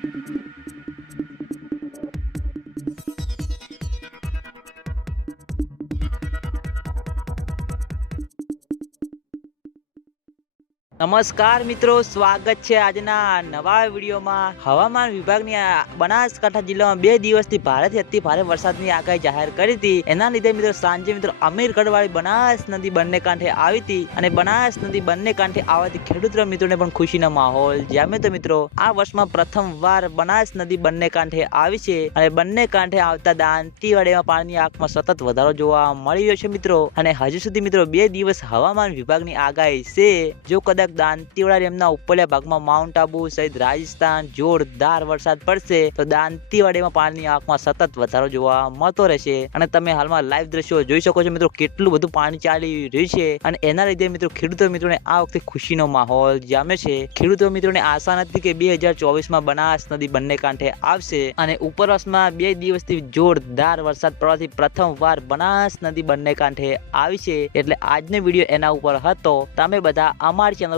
Thank you. નમસ્કાર મિત્રો, સ્વાગત છે આજના નવા વિડીયોમાં. હવામાન વિભાગની બનાસકાંઠા જિલ્લામાં બે દિવસથી ભારેથી અતિ ભારે વરસાદની આગાહી જાહેર કરી હતી. એના લીધે મિત્રો, સાંજે મિત્રો અમીરગઢવાળી બનાસ નદી બંને કાંઠે આવી હતી અને બનાસ નદી બંને કાંઠે આવવાથી ખેડૂત મિત્રોને પણ ખુશીનો માહોલ જામ્યો તો મિત્રો. આ વર્ષમાં પ્રથમ વાર બનાસ નદી બંને કાંઠે આવી છે અને બંને કાંઠે આવતા દાંતીવાડીમાં પાણીની આંખમાં સતત વધારો જોવા મળી રહ્યો છે મિત્રો. અને હજુ સુધી મિત્રો, બે દિવસ હવામાન વિભાગની આગાહી છે. જો કદાચ દાંતીવાડા ડેમના ઉપરલા ભાગમાં માઉન્ટ આબુ સહિત રાજસ્થાન જોરદાર વરસાદ પડશે, તો દાંતીવાડીમાં પાણીની આંખમાં સતત વધારો જોવા મળતો રહેશે. અને તમે હાલમાં લાઈવ દ્રશ્યો જોઈ શકો છો મિત્રો, કેટલું બધું પાણી ચાલી રહ્યું છે. અને એના લીધે મિત્રો, ખેડૂતો મિત્રોને આ વખતે ખુશીનો માહોલ જામે છે. ખેડૂતો મિત્રોને આશા નથી કે બે હજાર ચોવીસમાં બનાસ નદી બંને કાંઠે આવશે. અને ઉપરવાસમાં બે દિવસથી જોરદાર વરસાદ પડવાથી પ્રથમ વાર બનાસ નદી બંને કાંઠે આવી છે. એટલે આજનો વીડિયો એના ઉપર હતો. તમે બધા અમારી ચેનલ